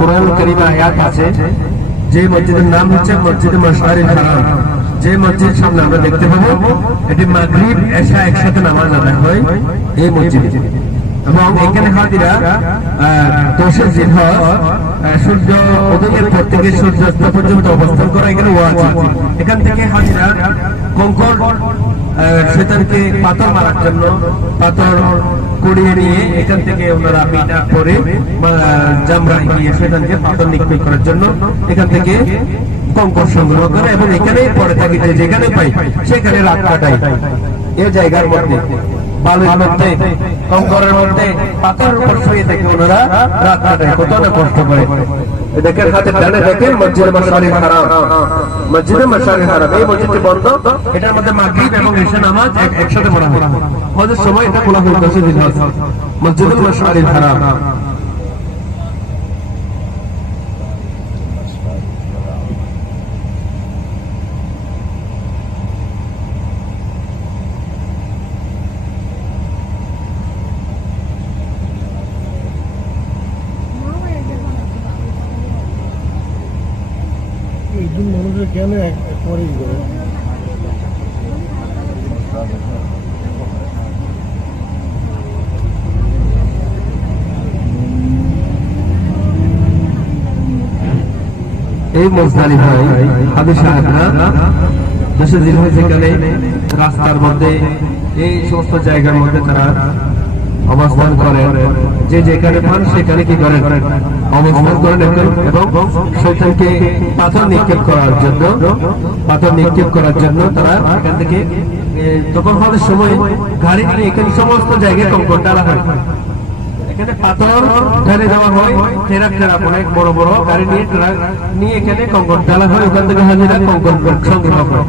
কোরআন কারীমে আয়াত আছে যে মসজিদের নাম হচ্ছে মসজিদে মাশআরিল হারাম। যে মসজিদ সামনে আমরা দেখতে পাবো এটি মাগরিব এশা একসাথে নামাজ আদায় হয় এই মসজিদে, এবং এখানে হাজিরা 10 জিলহজ সূর্য উদয়ের পর থেকে সূর্যাস্ত পর্যন্ত অবস্থান করা এখানে ওয়াজিব। এখান থেকে হাজিরা কঙ্কর শয়তানকে পাথর মারার জন্য পাথর কুড়িয়ে নিয়ে এখান থেকে ওনারা বিটা করে জামরা গিয়ে শয়তানকে পাথর নিক্ষেপ করার জন্য এখান থেকে কঙ্কর সংগ্রহ করে এবং এখানেই পড়ে থাকে, যে যেখানে পাই সেখানে রাত কাটাই। এই জায়গার মধ্যে বালুর মধ্যে কঙ্করের মধ্যে পাথরের উপর শুয়ে থেকে ওনারা রাত কাটায়, কত না কষ্ট করে। দেখেন হাতে ডানে দেখেন মসজিদে মাশআরিল হারাম, মসজিদে মাশআরিল হারাম। এই মসজিদটি বন্ধ, এটার মধ্যে মাগরিব এবং এশা নামাজ একসাথে পড়া হয়। হজের সময় এটা খোলা হয় 10 জিলহজ, মসজিদে মাশআরিল হারাম। একজন মানুষের কেন পরে করে এই মুজদালিফায় হাজী সাহেবরা 10 জিলহজ যেখানে রাস্তার মধ্যে এই সমস্ত জায়গার মধ্যে তারা অবস্থান করেন, যে যেখানে পান সেখানে কি করেন অবস্থান করেন এবং শয়তানকে পাথর নিক্ষেপ করার জন্য তারা এখান থেকে তখন হওয়ার সময় গাড়ি নিয়ে এখানে সমস্ত জায়গায় কঙ্কর ডালা হয়। এখানে পাথর ঢেলে দেওয়া হয়, ট্রাক অনেক বড় বড় গাড়ি নিয়ে এখানে কঙ্কর ডালা হয়, ওখান থেকে হাজিরা কঙ্কর সংগ্রহ করে।